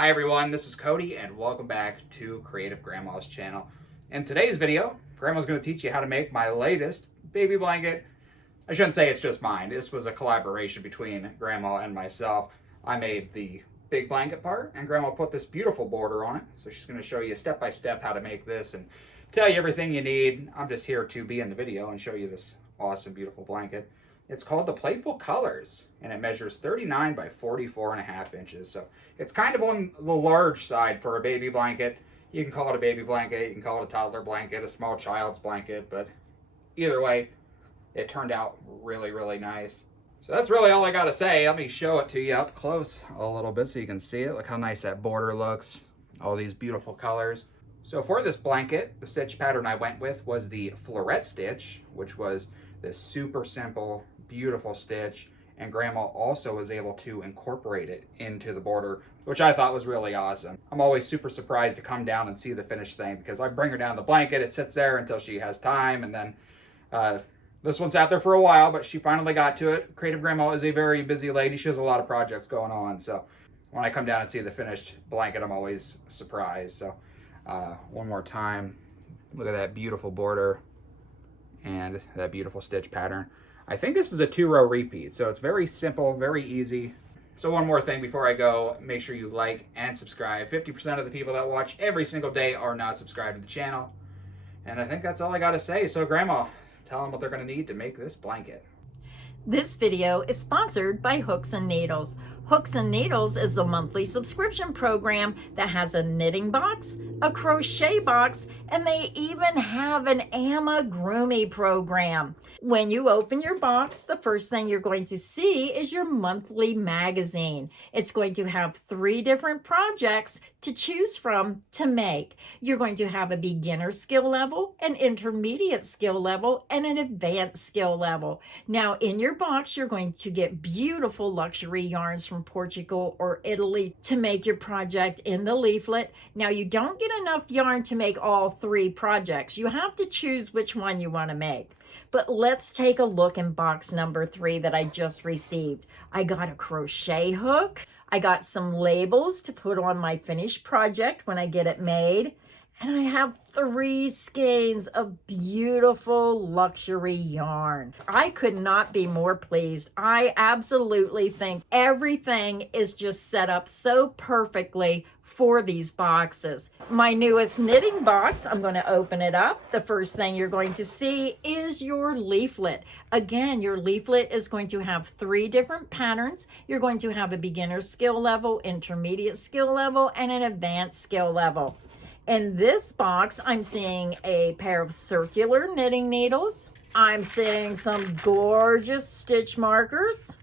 Hi everyone, this is Cody and welcome back to Creative Grandma's channel. In today's video, Grandma's going to teach you how to make my latest baby blanket. I shouldn't say it's just mine. This was a collaboration between Grandma and myself. I made the big blanket part and Grandma put this beautiful border on it. So she's going to show you step by step how to make this and tell you everything you need. I'm just here to be in the video and show you this awesome, beautiful blanket. It's called the Playful Colors, and it measures 39 by 44.5 inches. So it's kind of on the large side for a baby blanket. You can call it a baby blanket, you can call it a toddler blanket, a small child's blanket, but either way, it turned out really, really nice. So that's really all I gotta say. Let me show it to you up close a little bit so you can see it. Look how nice that border looks, all these beautiful colors. So for this blanket, the stitch pattern I went with was the floret stitch, which was this super simple, beautiful stitch, and Grandma also was able to incorporate it into the border, which I thought was really awesome. I'm always super surprised to come down and see the finished thing because I bring her down the blanket, it sits there until she has time, and then this one sat there for a while, but she finally got to it. Creative Grandma is a very busy lady. She has a lot of projects going on, so when I come down and see the finished blanket, I'm always surprised. So one more time, look at that beautiful border and that beautiful stitch pattern. I think this is a 2-row repeat, so it's very simple, very easy. So one more thing before I go, make sure you like and subscribe. 50% of the people that watch every single day are not subscribed to the channel. And I think that's all I gotta say. So Grandma, tell them what they're gonna need to make this blanket. This video is sponsored by Hooks and Needles. Hooks and Needles is a monthly subscription program that has a knitting box, a crochet box, and they even have an amigurumi program. When you open your box, the first thing you're going to see is your monthly magazine. It's going to have 3 different projects to choose from to make. You're going to have a beginner skill level, an intermediate skill level, and an advanced skill level. Now in your box, you're going to get beautiful luxury yarns from Portugal or Italy to make your project in the leaflet. Now you don't get enough yarn to make all 3 projects. You have to choose which one you want to make. But let's take a look in box number 3 that I just received. I got a crochet hook. I got some labels to put on my finished project when I get it made. And I have 3 skeins of beautiful luxury yarn. I could not be more pleased. I absolutely think everything is just set up so perfectly for these boxes. My newest knitting box, I'm going to open it up. The first thing you're going to see is your leaflet. Again, your leaflet is going to have 3 different patterns. You're going to have a beginner skill level, intermediate skill level, and an advanced skill level. In this box, I'm seeing a pair of circular knitting needles. I'm seeing some gorgeous stitch markers.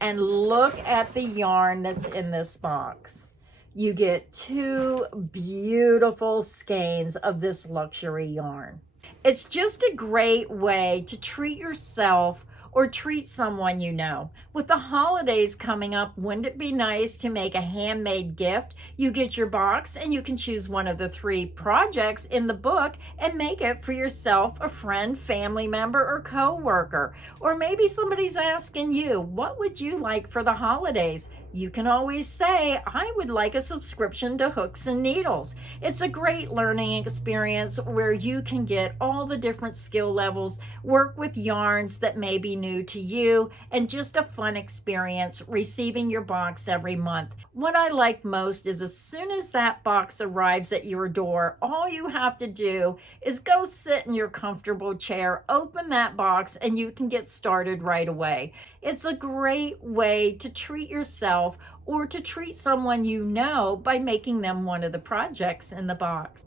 And look at the yarn that's in this box. You get 2 beautiful skeins of this luxury yarn. It's just a great way to treat yourself or treat someone you know. With the holidays coming up, wouldn't it be nice to make a handmade gift? You get your box and you can choose one of the 3 projects in the book and make it for yourself, a friend, family member, or co-worker. Or maybe somebody's asking you, what would you like for the holidays? You can always say, I would like a subscription to Hooks and Needles. It's a great learning experience where you can get all the different skill levels, work with yarns that may be new to you, and just a fun experience receiving your box every month. What I like most is as soon as that box arrives at your door, all you have to do is go sit in your comfortable chair, open that box, and you can get started right away. It's a great way to treat yourself or to treat someone you know by making them one of the projects in the box.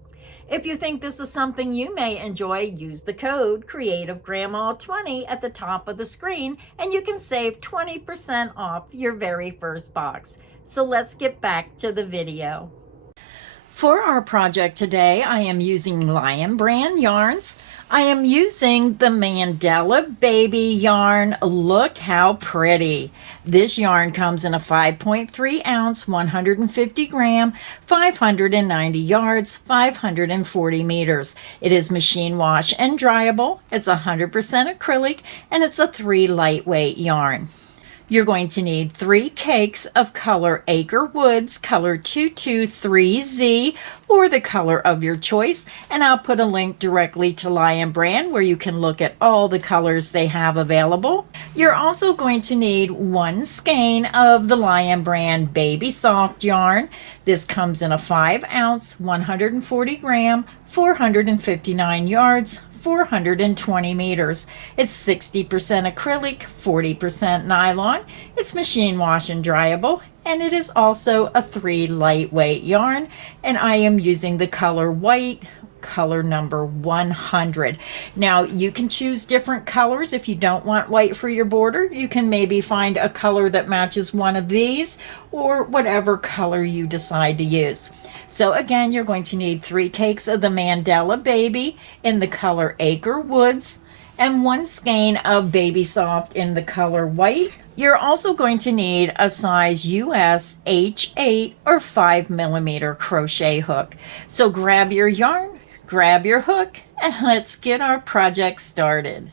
If you think this is something you may enjoy, use the code CreativeGrandma20 at the top of the screen and you can save 20% off your very first box. So let's get back to the video. For our project today, I am using Lion Brand yarns. I am using the Mandala baby yarn. Look how pretty. This yarn comes in a 5.3 ounce, 150 gram, 590 yards, 540 meters. It is machine wash and dryable. It's 100% acrylic and it's a 3 lightweight yarn. You're going to need 3 cakes of color Acre Woods, color 223Z, or the color of your choice. And I'll put a link directly to Lion Brand where you can look at all the colors they have available. You're also going to need 1 skein of the Lion Brand Baby Soft yarn. This comes in a 5-ounce, 140 gram, 459 yards, 420 meters. It's 60% acrylic, 40% nylon. It's machine wash and dryable, and it is also a 3 lightweight yarn, and I am using the color white, color number 100. Now you can choose different colors. If you don't want white for your border, you can maybe find a color that matches one of these, or whatever color you decide to use. So again, you're going to need 3 cakes of the Mandala Baby in the color Acre Woods and 1 skein of Baby Soft in the color white. You're also going to need a size US H8 or 5mm crochet hook. So grab your yarn, grab your hook, and let's get our project started.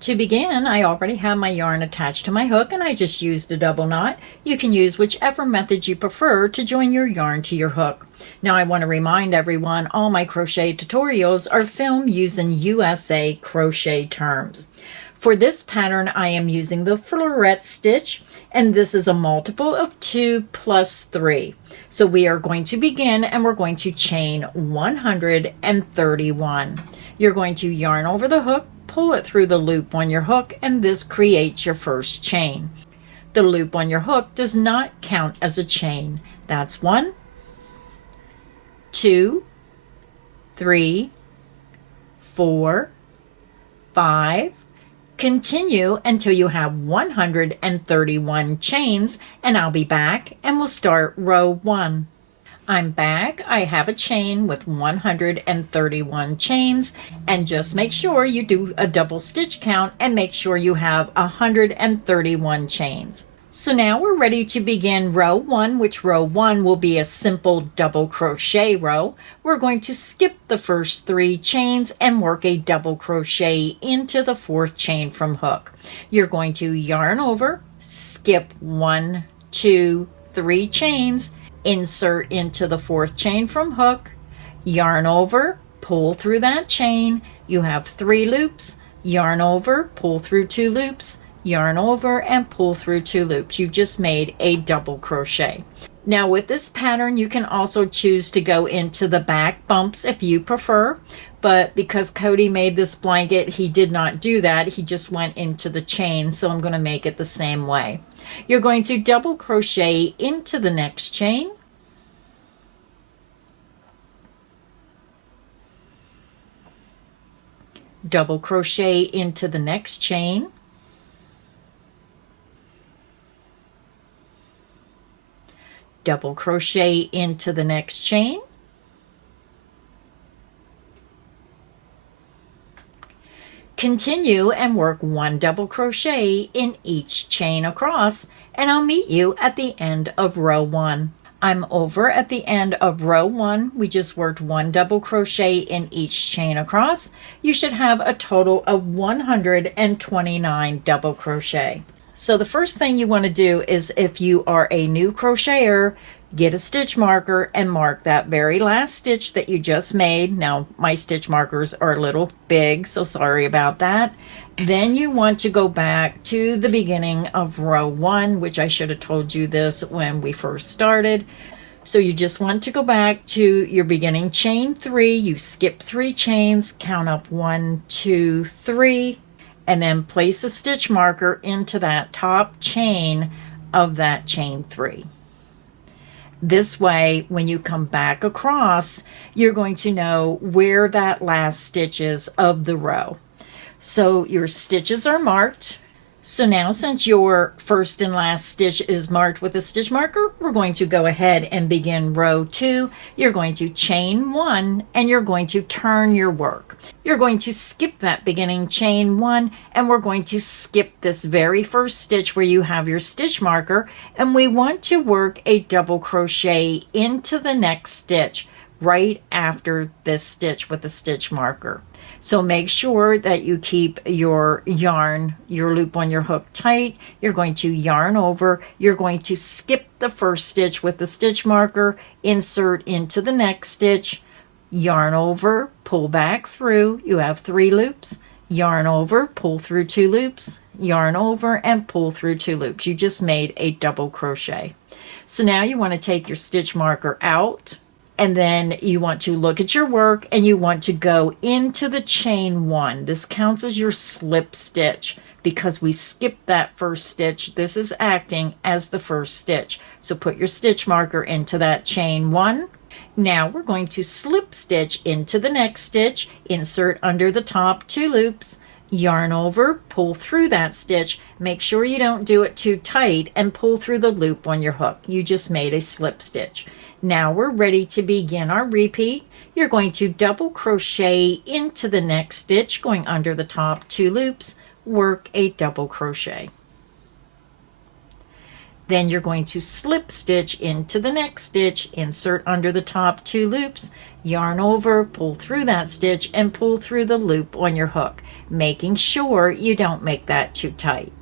To begin, I already have my yarn attached to my hook and I just used a double knot. You can use whichever method you prefer to join your yarn to your hook. Now I want to remind everyone all my crochet tutorials are filmed using USA crochet terms. For this pattern I am using the floret stitch, and this is a multiple of 2 plus 3. So we are going to begin and we're going to chain 131. You're going to yarn over the hook, pull it through the loop on your hook, and this creates your first chain. The loop on your hook does not count as a chain. That's 1, 2, 3, 4, 5. Continue until you have 131 chains, and I'll be back and we'll start row 1. I'm back. I have a chain with 131 chains, and just make sure you do a double stitch count and make sure you have 131 chains. So now we're ready to begin row 1, which row 1 will be a simple double crochet row. We're going to skip the first 3 chains and work a double crochet into the 4th chain from hook. You're going to yarn over, skip 1, 2, 3 chains, insert into the 4th chain from hook, yarn over, pull through that chain. You have 3 loops, yarn over, pull through 2 loops, yarn over, and pull through 2 loops. You just made a double crochet. Now with this pattern you can also choose to go into the back bumps if you prefer, but because Cody made this blanket he did not do that. He just went into the chain, so I'm going to make it the same way. You're going to double crochet into the next chain, double crochet into the next chain, double crochet into the next chain, continue and work 1 double crochet in each chain across, and I'll meet you at the end of row 1. I'm over at the end of row 1. We just worked 1 double crochet in each chain across. You should have a total of 129 double crochet. So the first thing you want to do is, if you are a new crocheter, get a stitch marker and mark that very last stitch that you just made. Now my stitch markers are a little big, so sorry about that. Then you want to go back to the beginning of row 1, which I should have told you this when we first started. So you just want to go back to your beginning chain 3. You skip 3 chains, count up 1, 2, 3, and then place a stitch marker into that top chain of that chain 3. This way, when you come back across, you're going to know where that last stitch is of the row. So your stitches are marked. So now, since your first and last stitch is marked with a stitch marker, we're going to go ahead and begin row 2. You're going to chain 1 and you're going to turn your work. You're going to skip that beginning chain 1, and we're going to skip this very first stitch where you have your stitch marker, and we want to work a double crochet into the next stitch right after this stitch with the stitch marker. So make sure that you keep your yarn, your loop on your hook tight. You're going to yarn over. You're going to skip the first stitch with the stitch marker, insert into the next stitch, yarn over, pull back through. You have 3 loops. Yarn over, pull through 2 loops, yarn over, and pull through 2 loops. You just made a double crochet. So now you want to take your stitch marker out, and then you want to look at your work and you want to go into the chain 1. This counts as your slip stitch because we skipped that first stitch. This is acting as the first stitch. So put your stitch marker into that chain 1. Now we're going to slip stitch into the next stitch, insert under the top 2 loops, yarn over, pull through that stitch. Make sure you don't do it too tight and pull through the loop on your hook. You just made a slip stitch. Now we're ready to begin our repeat. You're going to double crochet into the next stitch, going under the top 2 loops, work a double crochet. Then you're going to slip stitch into the next stitch, insert under the top 2 loops, yarn over, pull through that stitch, and pull through the loop on your hook, making sure you don't make that too tight.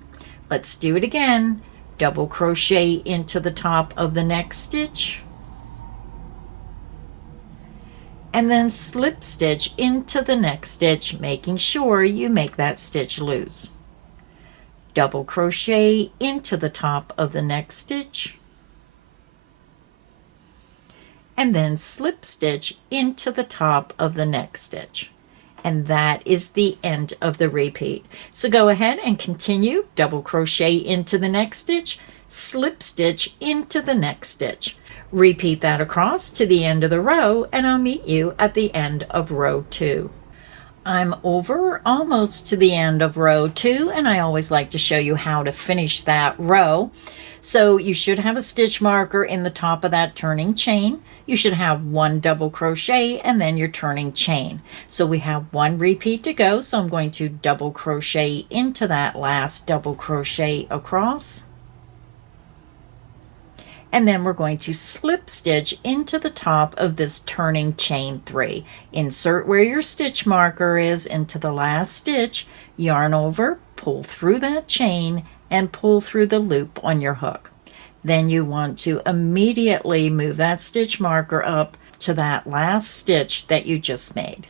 Let's do it again. Double crochet into the top of the next stitch, and then slip stitch into the next stitch, making sure you make that stitch loose. Double crochet into the top of the next stitch, and then slip stitch into the top of the next stitch. And that is the end of the repeat. So go ahead and continue. Double crochet into the next stitch, slip stitch into the next stitch. Repeat that across to the end of the row, and I'll meet you at the end of row 2. I'm over almost to the end of row 2, and I always like to show you how to finish that row. So you should have a stitch marker in the top of that turning chain. You should have 1 double crochet and then your turning chain. So we have 1 repeat to go, so I'm going to double crochet into that last double crochet across. And then we're going to slip stitch into the top of this turning chain 3. Insert where your stitch marker is into the last stitch, yarn over, pull through that chain, and pull through the loop on your hook. Then you want to immediately move that stitch marker up to that last stitch that you just made.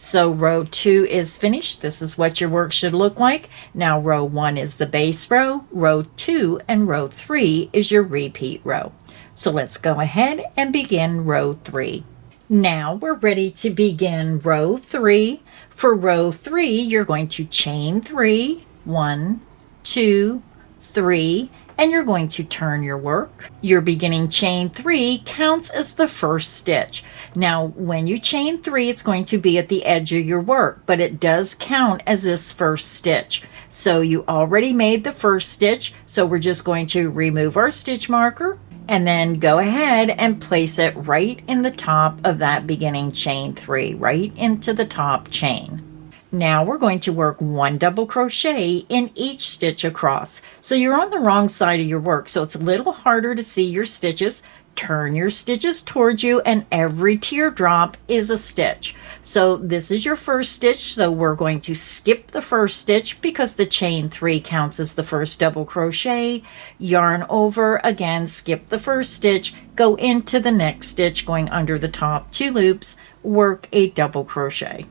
So row 2 is finished. This is what your work should look like. Now row 1 is the base row. Row 2 and row 3 is your repeat row. So let's go ahead and begin row 3. Now we're ready to begin row 3. For row 3, you're going to chain 3, 1, 2, 3, and you're going to turn your work. Your beginning chain 3 counts as the first stitch. Now, when you chain 3, it's going to be at the edge of your work, but it does count as this first stitch. So you already made the first stitch, so we're just going to remove our stitch marker and then go ahead and place it right in the top of that beginning chain 3, right into the top chain. Now we're going to work 1 double crochet in each stitch across. So you're on the wrong side of your work, so it's a little harder to see your stitches. Turn your stitches towards you, and every teardrop is a stitch. So this is your first stitch, so we're going to skip the first stitch because the chain 3 counts as the first double crochet. Yarn over, again, skip the first stitch, go into the next stitch going under the top 2 loops, work a double crochet.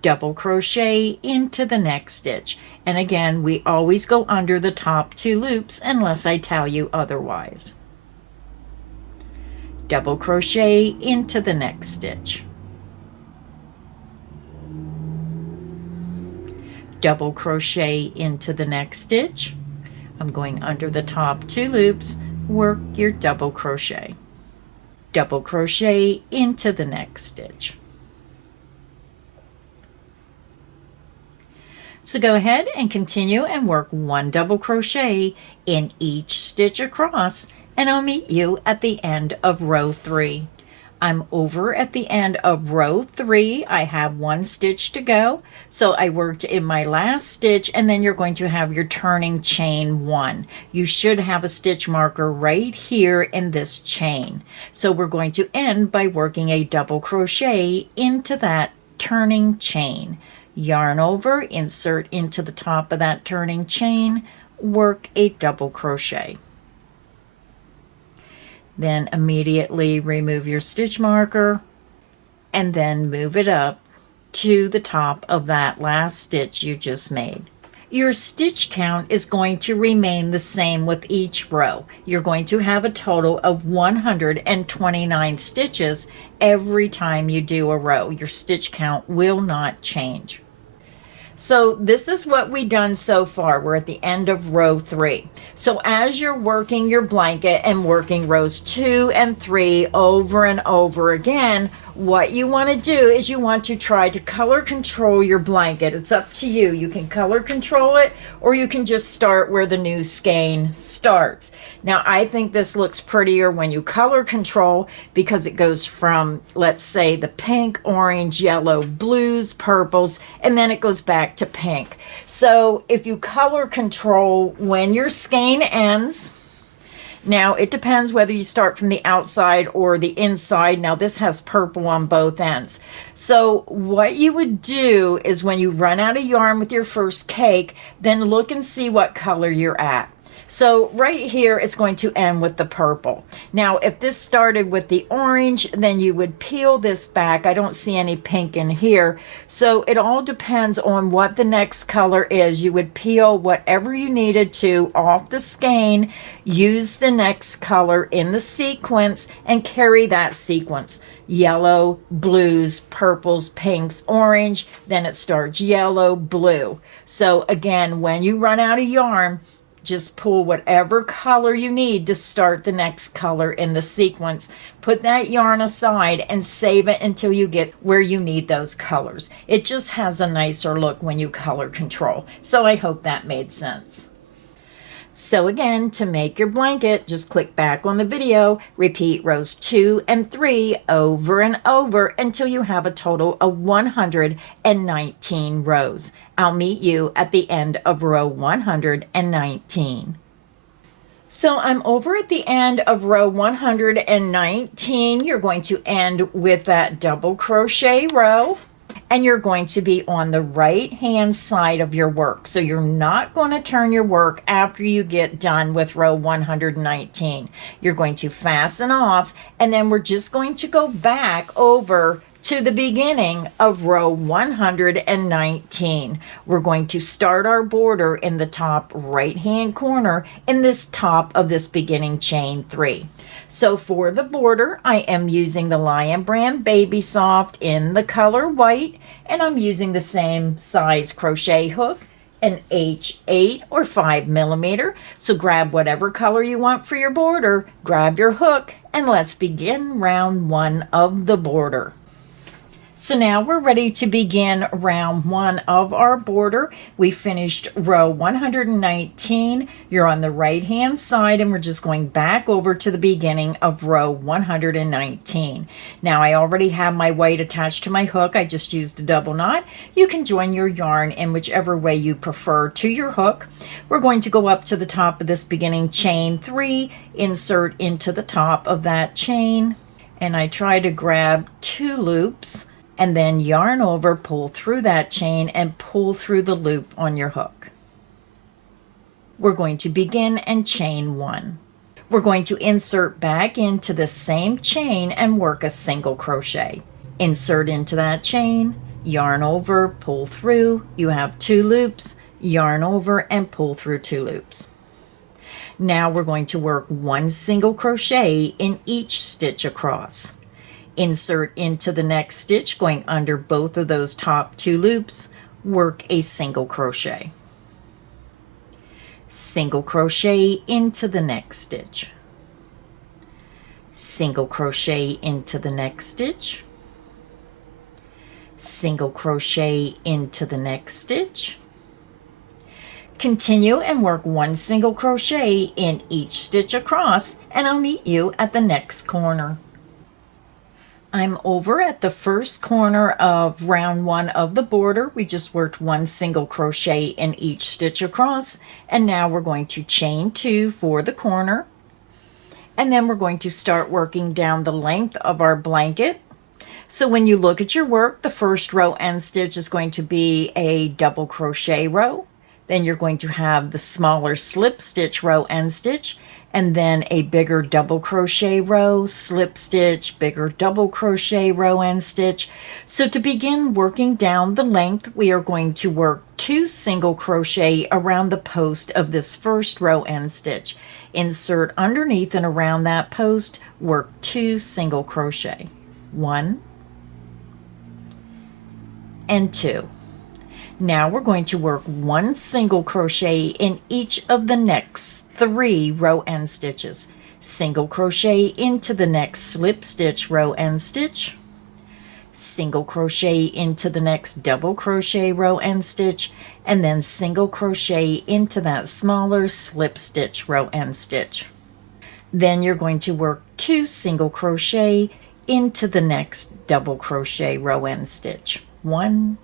Double crochet into the next stitch. And again, we always go under the top 2 loops unless I tell you otherwise. Double crochet into the next stitch. Double crochet into the next stitch. I'm going under the top 2 loops, work your double crochet. Double crochet into the next stitch. So go ahead and continue and work 1 double crochet in each stitch across, and I'll meet you at the end of row 3. I'm over at the end of row 3. I have 1 stitch to go. So I worked in my last stitch, and then you're going to have your turning chain 1. You should have a stitch marker right here in this chain. So we're going to end by working a double crochet into that turning chain. Yarn over, insert into the top of that turning chain, work a double crochet. Then immediately remove your stitch marker and then move it up to the top of that last stitch you just made. Your stitch count is going to remain the same with each row. You're going to have a total of 129 stitches every time you do a row. Your stitch count will not change. So this is what we've done so far. We're at the end of row 3. So as you're working your blanket and working rows 2 and 3 over and over again, what you want to do is you want to try to color control your blanket. It's up to you. You can color control it, or you can just start where the new skein starts. Now, I think this looks prettier when you color control because it goes from, let's say, the pink, orange, yellow, blues, purples, and then it goes back to pink. So if you color control when your skein ends, now, it depends whether you start from the outside or the inside. Now, this has purple on both ends. So what you would do is when you run out of yarn with your first cake, then look and see what color you're at. So right here, it's going to end with the purple. Now, if this started with the orange, then you would peel this back. I don't see any pink in here. So it all depends on what the next color is. You would peel whatever you needed to off the skein, use the next color in the sequence, and carry that sequence. Yellow, blues, purples, pinks, orange, then it starts yellow, blue. So again, when you run out of yarn, just pull whatever color you need to start the next color in the sequence. Put that yarn aside and save it until you get where you need those colors. It just has a nicer look when you color control. So I hope that made sense. So again, to make your blanket, just click back on the video, repeat rows 2 and 3 over and over until you have a total of 119 rows. I'll meet you at the end of row 119. So I'm over at the end of row 119. You're going to end with that double crochet row. And you're going to be on the right hand side of your work. So you're not going to turn your work after you get done with row 119. You're going to fasten off, and then we're just going to go back over to the beginning of row 119. We're going to start our border in the top right hand corner in this top of this beginning chain 3. So for the border, I am using the Lion Brand Baby Soft in the color white, and I'm using the same size crochet hook, an H8 or 5 millimeter. So grab whatever color you want for your border, grab your hook, and let's begin round 1 of the border. So now we're ready to begin round 1 of our border. We finished row 119. You're on the right hand side, and we're just going back over to the beginning of row 119. Now I already have my white attached to my hook. I just used a double knot. You can join your yarn in whichever way you prefer to your hook. We're going to go up to the top of this beginning chain 3, insert into the top of that chain, and I try to grab 2 loops, and then yarn over, pull through that chain, and pull through the loop on your hook. We're going to begin and chain 1. We're going to insert back into the same chain and work a single crochet. Insert into that chain, yarn over, pull through. You have 2 loops, yarn over, and pull through 2 loops. Now we're going to work 1 single crochet in each stitch across. Insert into the next stitch, going under both of those top 2 loops, work a single crochet. Single crochet into the next stitch. Single crochet into the next stitch. Single crochet into the next stitch. Continue and work 1 single crochet in each stitch across, and I'll meet you at the next corner. I'm over at the first corner of round 1 of the border. We just worked 1 single crochet in each stitch across, and now we're going to chain 2 for the corner, and then we're going to start working down the length of our blanket. So when you look at your work, the first row end stitch is going to be a double crochet row. Then you're going to have the smaller slip stitch row end stitch, and then a bigger double crochet row, slip stitch, bigger double crochet row end stitch. So to begin working down the length, we are going to work 2 single crochet around the post of this first row end stitch. Insert underneath and around that post, work 2 single crochet. 1 and 2. Now we're going to work 1 single crochet in each of the next 3 row end stitches. Single crochet into the next slip stitch row end stitch, single crochet into the next double crochet row end stitch, and then single crochet into that smaller slip stitch row end stitch. Then you're going to work 2 single crochet into the next double crochet row end stitch. 1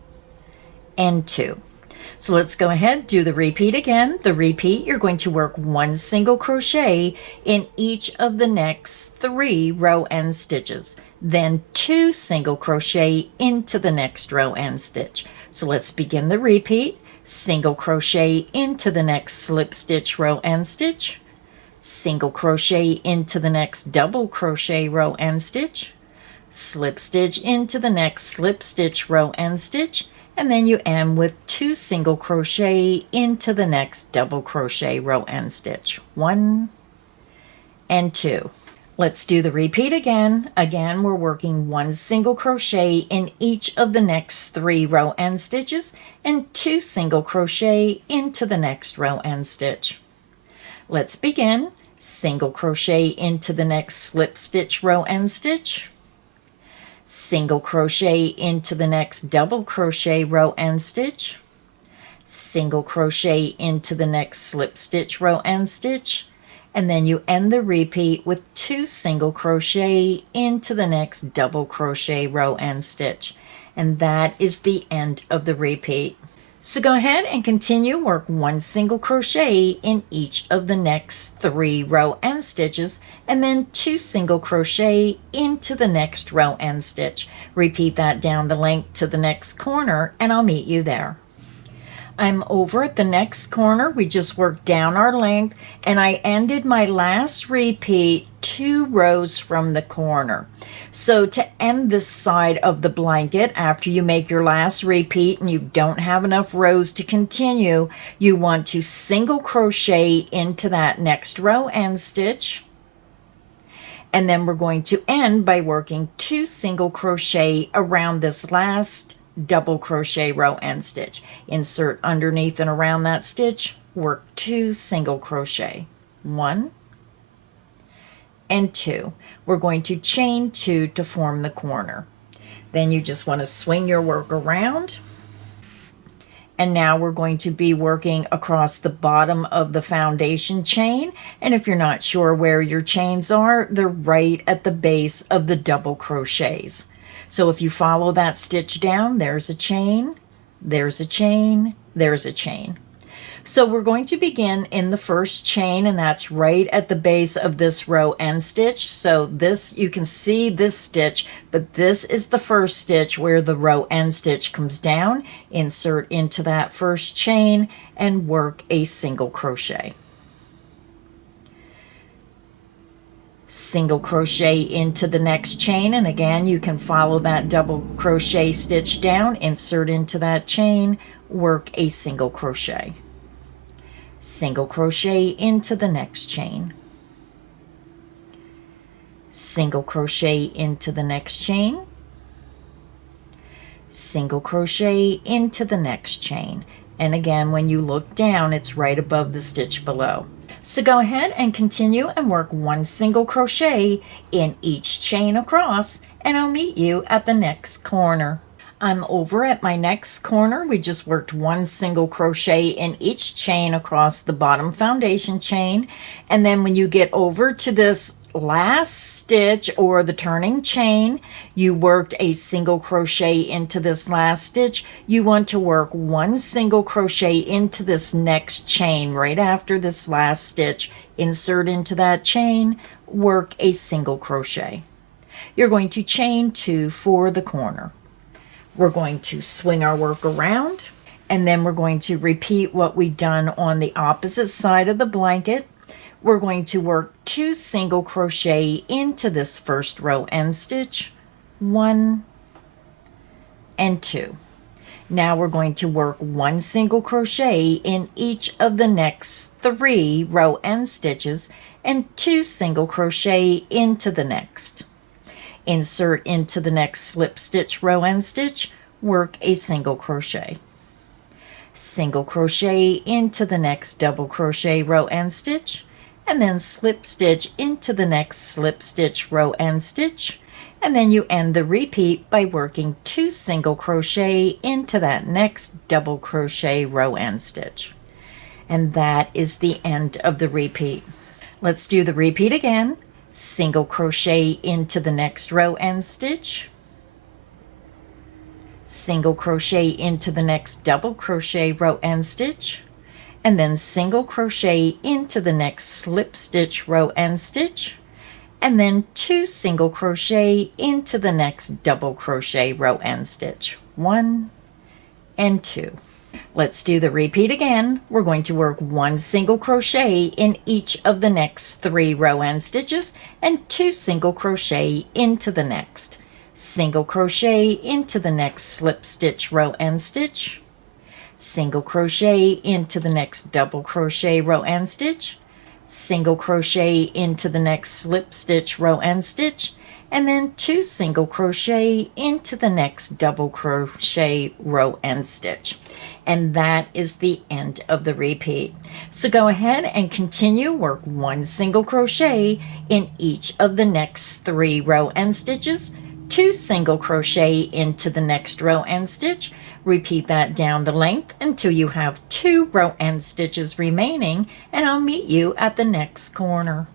and 2. So let's go ahead, do the repeat again. The repeat, you're going to work 1 single crochet in each of the next 3 row end stitches, then 2 single crochet into the next row end stitch. So let's begin the repeat. Single crochet into the next slip stitch row end stitch, single crochet into the next double crochet row end stitch, slip stitch into the next slip stitch row end stitch, and then you end with 2 single crochet into the next double crochet row end stitch. 1 and 2. Let's do the repeat again. Again, we're working 1 single crochet in each of the next 3 row end stitches and 2 single crochet into the next row end stitch. Let's begin. Single crochet into the next slip stitch row end stitch, single crochet into the next double crochet row end stitch, single crochet into the next slip stitch row end stitch, and then you end the repeat with 2 single crochet into the next double crochet row end stitch. And that is the end of the repeat. So go ahead and continue, work 1 single crochet in each of the next 3 row end stitches, and then 2 single crochet into the next row end stitch. Repeat that down the length to the next corner, and I'll meet you there. I'm over at the next corner. We just worked down our length, and I ended my last repeat 2 rows from the corner. So to end this side of the blanket, after you make your last repeat and you don't have enough rows to continue, you want to single crochet into that next row end stitch, and then we're going to end by working 2 single crochet around this last double crochet row end stitch. Insert underneath and around that stitch, work 2 single crochet. 1 and 2. We're going to chain 2 to form the corner. Then you just want to swing your work around. And now we're going to be working across the bottom of the foundation chain. And if you're not sure where your chains are, they're right at the base of the double crochets. So if you follow that stitch down, there's a chain, there's a chain, there's a chain. So we're going to begin in the first chain, and that's right at the base of this row end stitch. So this, you can see this stitch, but this is the first stitch where the row end stitch comes down. Insert into that first chain and work a single crochet. Single crochet into the next chain, and again you can follow that double crochet stitch down, insert into that chain, work a single crochet. Single crochet into the next chain, single crochet into the next chain, single crochet into the next chain, and again when you look down it's right above the stitch below. So go ahead and continue and work 1 single crochet in each chain across, and I'll meet you at the next corner. I'm over at my next corner. We just worked one single crochet in each chain across the bottom foundation chain. And then when you get over to this last stitch or the turning chain, you worked a single crochet into this last stitch. You want to work one single crochet into this next chain right after this last stitch. Insert into that chain, work a single crochet. You're going to chain 2 for the corner. We're going to swing our work around, and then we're going to repeat what we've done on the opposite side of the blanket. We're going to work 2 single crochet into this first row end stitch, 1 and 2. Now we're going to work 1 single crochet in each of the next 3 row end stitches and 2 single crochet into the next. Insert into the next slip stitch row end stitch, work a single crochet. Single crochet into the next double crochet row end stitch, and then slip stitch into the next slip stitch row end stitch, and then you end the repeat by working 2 single crochet into that next double crochet row end stitch. And that is the end of the repeat. Let's do the repeat again. Single crochet into the next row end stitch, single crochet into the next double crochet row end stitch, and then single crochet into the next slip stitch row end stitch, and then 2 single crochet into the next double crochet row end stitch, 1 and 2. Let's do the repeat again. We're going to work 1 single crochet in each of the next 3 row end stitches and 2 single crochet into the next. Single crochet into the next slip stitch row end stitch. Single crochet into the next double crochet row end stitch. Single crochet into the next slip stitch row end stitch. And then 2 single crochet into the next double crochet row end stitch. And that is the end of the repeat. So go ahead and continue, work 1 single crochet in each of the next 3 row end stitches, 2 single crochet into the next row end stitch. Repeat that down the length until you have 2 row end stitches remaining, and I'll meet you at the next corner.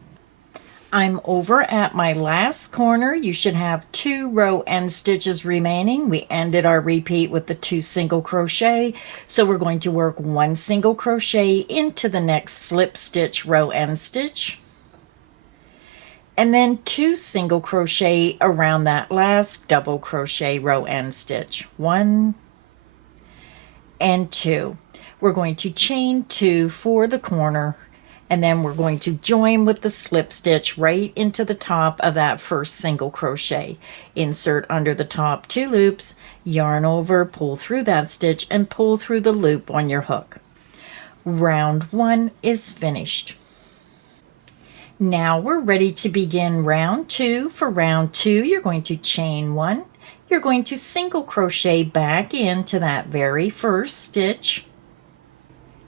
I'm over at my last corner. You should have 2 row end stitches remaining. We ended our repeat with the 2 single crochet. So we're going to work 1 single crochet into the next slip stitch row end stitch. And then 2 single crochet around that last double crochet row end stitch. 1 and 2. We're going to chain 2 for the corner, and then we're going to join with the slip stitch right into the top of that first single crochet. Insert under the top 2 loops, yarn over, pull through that stitch, and pull through the loop on your hook. Round 1 is finished. Now we're ready to begin round 2. For round 2, you're going to chain 1. You're going to single crochet back into that very first stitch.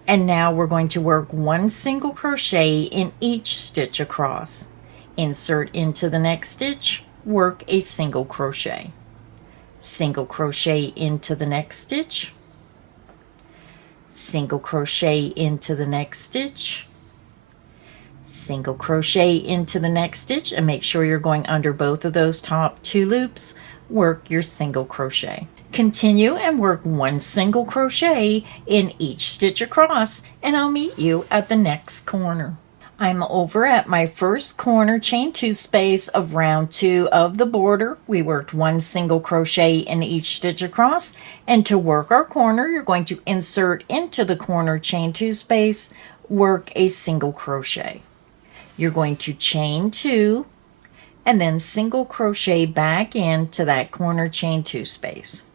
And now we're going to work 1 single crochet in each stitch across. Insert into the next stitch, work a single crochet. Single crochet into the next stitch. Single crochet into the next stitch. Single crochet into the next stitch, and make sure you're going under both of those top 2 loops. Work your single crochet. Continue and work 1 single crochet in each stitch across, and I'll meet you at the next corner. I'm over at my first corner, chain 2 space of round 2 of the border. We worked 1 single crochet in each stitch across, and to work our corner, you're going to insert into the corner chain 2 space, work a single crochet. You're going to chain 2 and then single crochet back into that corner chain 2 space.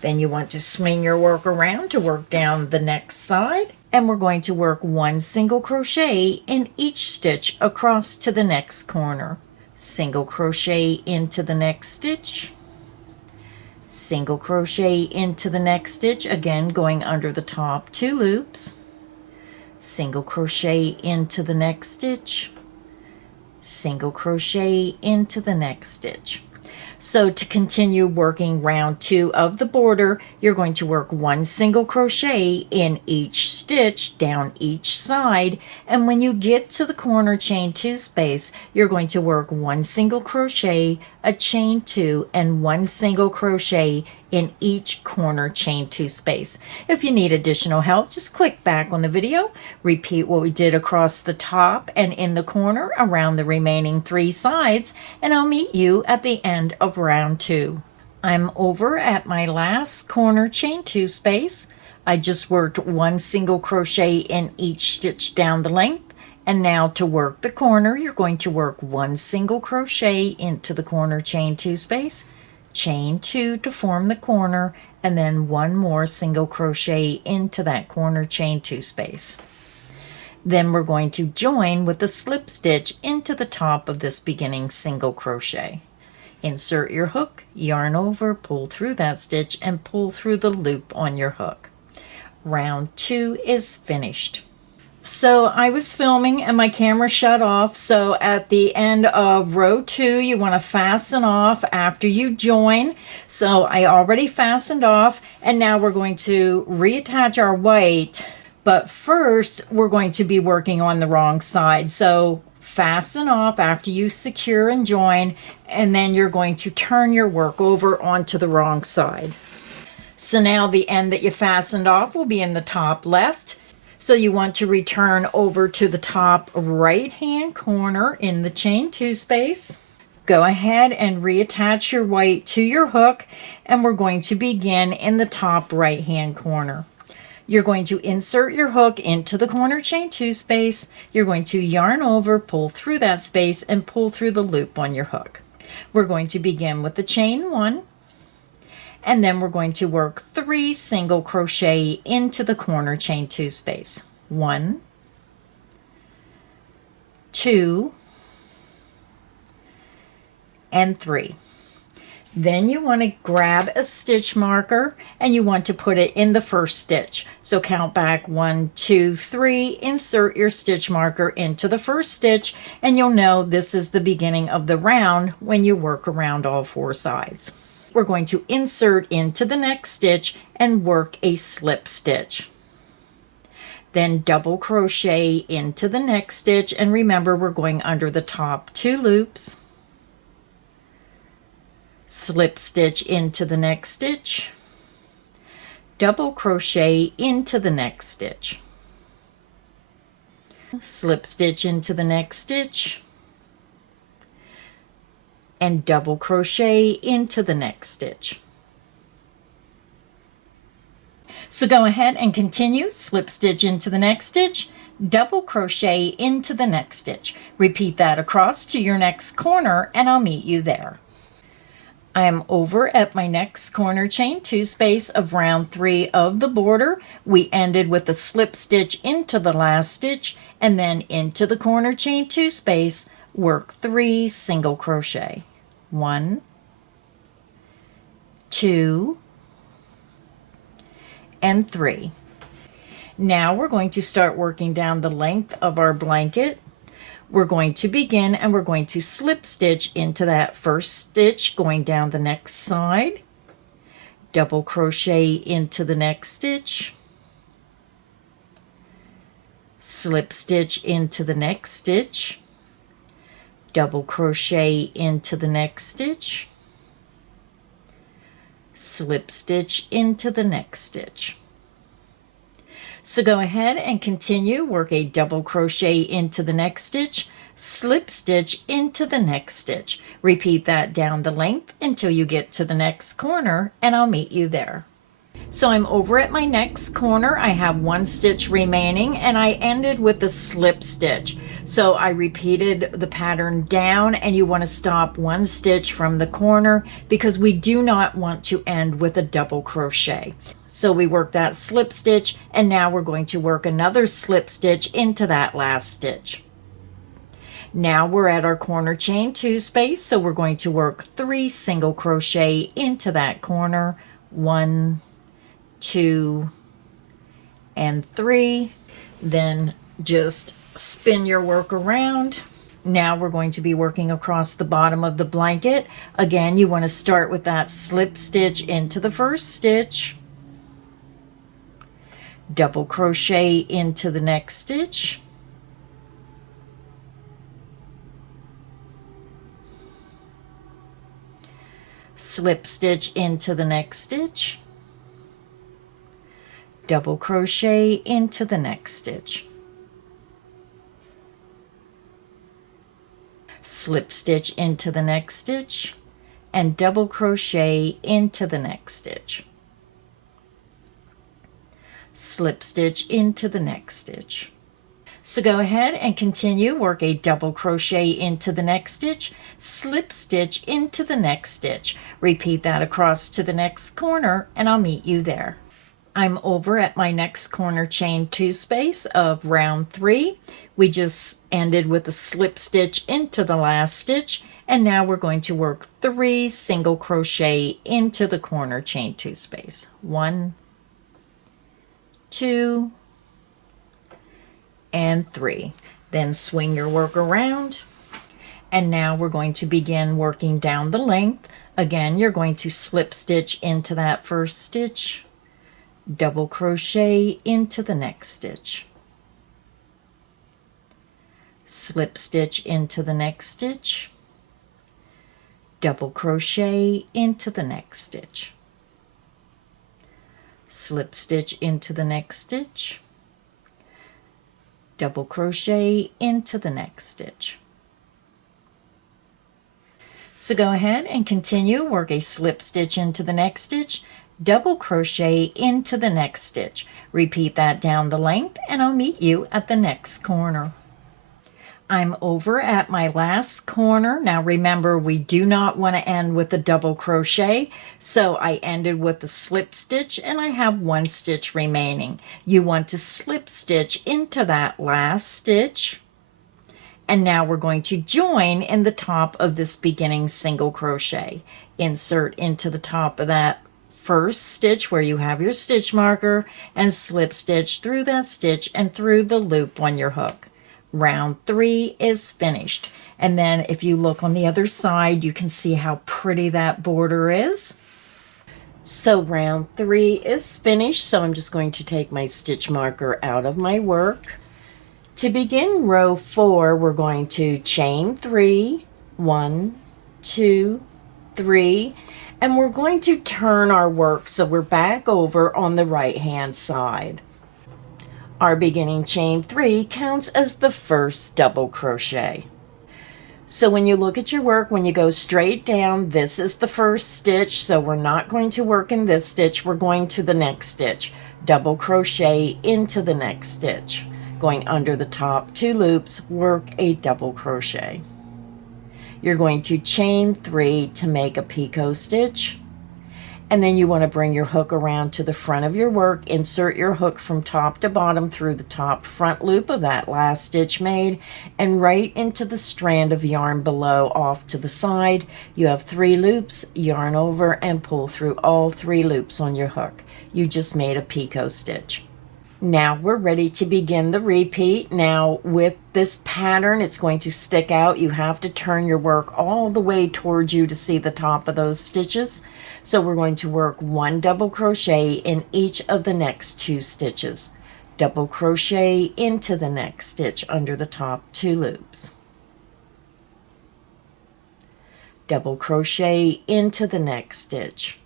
Then you want to swing your work around to work down the next side, and we're going to work 1 single crochet in each stitch across to the next corner. Single crochet into the next stitch, single crochet into the next stitch, again going under the top 2 loops, single crochet into the next stitch, single crochet into the next stitch. So to continue working round 2 of the border, you're going to work 1 single crochet in each stitch down each side, and when you get to the corner chain 2 space, you're going to work 1 single crochet, a chain 2, and 1 single crochet in each corner chain 2 space. If you need additional help, just click back on the video, repeat what we did across the top and in the corner around the remaining 3 sides, and I'll meet you at the end of round 2. I'm over at my last corner chain 2 space. I just worked 1 single crochet in each stitch down the length, and now to work the corner, you're going to work 1 single crochet into the corner chain 2 space, chain 2 to form the corner, and then 1 more single crochet into that corner chain 2 space. Then we're going to join with a slip stitch into the top of this beginning single crochet. Insert your hook, yarn over, pull through that stitch, and pull through the loop on your hook. Round 2 is finished. So I was filming and my camera shut off, so at the end of row 2 you want to fasten off after you join. So I already fastened off, and now we're going to reattach our white, but first we're going to be working on the wrong side. So fasten off after you secure and join, and then you're going to turn your work over onto the wrong side. So now the end that you fastened off will be in the top left. So you want to return over to the top right hand corner in the chain 2 space. Go ahead and reattach your white to your hook, and we're going to begin in the top right hand corner. You're going to insert your hook into the corner chain 2 space. You're going to yarn over, pull through that space, and pull through the loop on your hook. We're going to begin with the chain 1, and then we're going to work 3 single crochet into the corner chain 2 space. 1, 2, and 3. Then you want to grab a stitch marker and you want to put it in the first stitch. So count back 1, 2, 3, insert your stitch marker into the first stitch, and you'll know this is the beginning of the round when you work around all 4 sides. We're going to insert into the next stitch and work a slip stitch. Then double crochet into the next stitch, and remember we're going under the top 2 loops. Slip stitch into the next stitch. Double crochet into the next stitch. Slip stitch into the next stitch. And double crochet into the next stitch. So go ahead and continue, slip stitch into the next stitch, double crochet into the next stitch. Repeat that across to your next corner, and I'll meet you there. I am over at my next corner chain 2 space of round 3 of the border. We ended with a slip stitch into the last stitch, and then into the corner chain 2 space, work 3 single crochet. 1, 2, and 3. Now we're going to start working down the length of our blanket. We're going to begin and we're going to slip stitch into that first stitch going down the next side, double crochet into the next stitch, slip stitch into the next stitch, double crochet into the next stitch, slip stitch into the next stitch. So go ahead and continue, work a double crochet into the next stitch, slip stitch into the next stitch. Repeat that down the length until you get to the next corner, and I'll meet you there. So I'm over at my next corner. I have 1 stitch remaining, and I ended with a slip stitch. So I repeated the pattern down, and you want to stop 1 stitch from the corner because we do not want to end with a double crochet. So we work that slip stitch, and now we're going to work another slip stitch into that last stitch. Now we're at our corner chain 2 space, so we're going to work 3 single crochet into that corner. 1, 2, and 3. Then just spin your work around, Now we're going to be working across the bottom of the blanket. Again, you want to start with that slip stitch into the first stitch, double crochet into the next stitch, slip stitch into the next stitch, double crochet into the next stitch, slip stitch into the next stitch, and double crochet into the next stitch, slip stitch into the next stitch. So go ahead and continue, work a double crochet into the next stitch, slip stitch into the next stitch. Repeat that across to the next corner and I'll meet you there. I'm over at my next corner chain 2 space of round 3. We just ended with a slip stitch into the last stitch, and now we're going to work 3 single crochet into the corner chain 2 space. 1, 2, and 3. Then swing your work around, and now we're going to begin working down the length. Again, you're going to slip stitch into that first stitch, double crochet into the next stitch, slip stitch into the next stitch, double crochet into the next stitch, slip stitch into the next stitch, double crochet into the next stitch. So go ahead and continue, work a slip stitch into the next stitch, double crochet into the next stitch. Repeat that down the length and I'll meet you at the next corner. I'm over at my last corner. Now remember, we do not want to end with a double crochet, so I ended with a slip stitch and I have 1 stitch remaining. You want to slip stitch into that last stitch, and now we're going to join in the top of this beginning single crochet. Insert into the top of that first stitch where you have your stitch marker and slip stitch through that stitch and through the loop on your hook. Round 3 is finished. And then if you look on the other side, you can see how pretty that border is. So round 3 is finished. So I'm just going to take my stitch marker out of my work. To begin row 4, we're going to chain 3, 1, 2, 3, and we're going to turn our work so we're back over on the right hand side. Our beginning chain 3 counts as the first double crochet. So when you look at your work, when you go straight down, this is the first stitch, so we're not going to work in this stitch, we're going to the next stitch. Double crochet into the next stitch. Going under the top 2 loops, work a double crochet. You're going to chain 3 to make a picot stitch, and then you want to bring your hook around to the front of your work, insert your hook from top to bottom through the top front loop of that last stitch made, and right into the strand of yarn below off to the side. You have 3 loops, yarn over and pull through all 3 loops on your hook. You just made a picot stitch. Now we're ready to begin the repeat. Now with this pattern, it's going to stick out. You have to turn your work all the way towards you to see the top of those stitches. So we're going to work 1 double crochet in each of the next 2 stitches. Double crochet into the next stitch under the top 2 loops. Double crochet into the next stitch.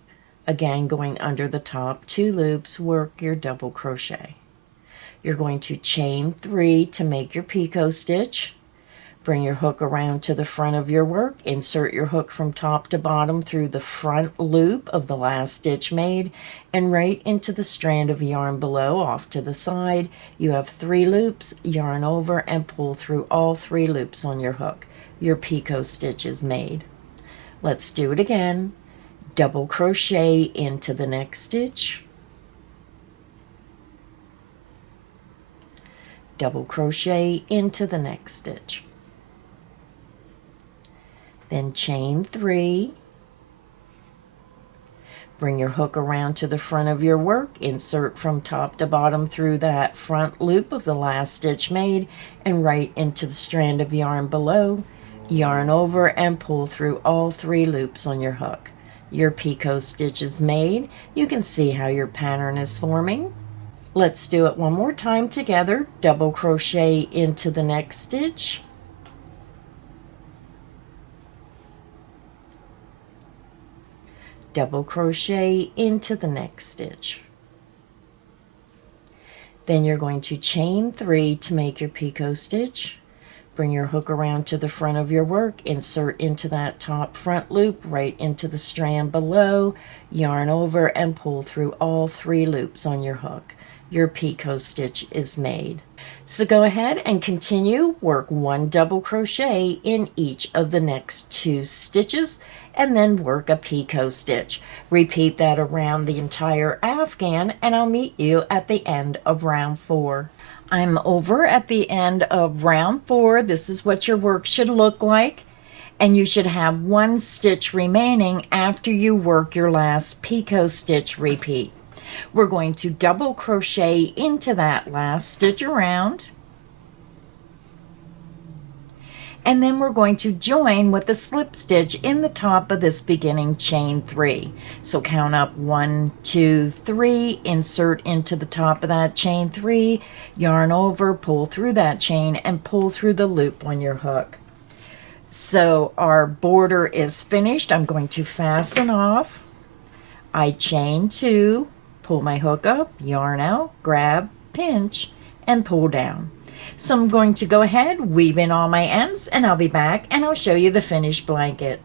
Again, going under the top 2 loops, work your double crochet. You're going to chain 3 to make your picot stitch. Bring your hook around to the front of your work. Insert your hook from top to bottom through the front loop of the last stitch made and right into the strand of yarn below off to the side. You have 3 loops, yarn over and pull through all 3 loops on your hook. Your picot stitch is made. Let's do it again. Double crochet into the next stitch. Double crochet into the next stitch. Then chain 3. Bring your hook around to the front of your work, insert from top to bottom through that front loop of the last stitch made and right into the strand of yarn below. Yarn over and pull through all 3 loops on your hook. Your picot stitch is made. You can see how your pattern is forming. Let's do it one more time together. Double crochet into the next stitch. Double crochet into the next stitch. Then you're going to chain 3 to make your picot stitch. Bring your hook around to the front of your work, insert into that top front loop, right into the strand below, yarn over and pull through all 3 loops on your hook. Your picot stitch is made. So go ahead and continue, work 1 double crochet in each of the next 2 stitches and then work a picot stitch. Repeat that around the entire afghan and I'll meet you at the end of round 4. I'm over at the end of round 4. This is what your work should look like, and you should have 1 stitch remaining after you work your last picot stitch repeat. We're going to double crochet into that last stitch around, and then we're going to join with a slip stitch in the top of this beginning chain 3. So count up 1, 2, 3, insert into the top of that chain 3, yarn over, pull through that chain and pull through the loop on your hook. So our border is finished. I'm going to fasten off. I chain 2, pull my hook up, yarn out, grab, pinch, and pull down. So I'm going to go ahead, weave in all my ends, and I'll be back and I'll show you the finished blanket.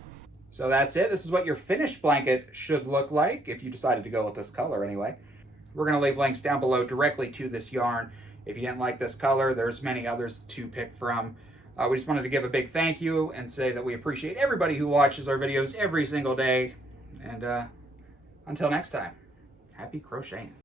So that's it. This is what your finished blanket should look like if you decided to go with this color anyway. We're going to leave links down below directly to this yarn. If you didn't like this color, there's many others to pick from. We just wanted to give a big thank you and say that we appreciate everybody who watches our videos every single day. And until next time, happy crocheting.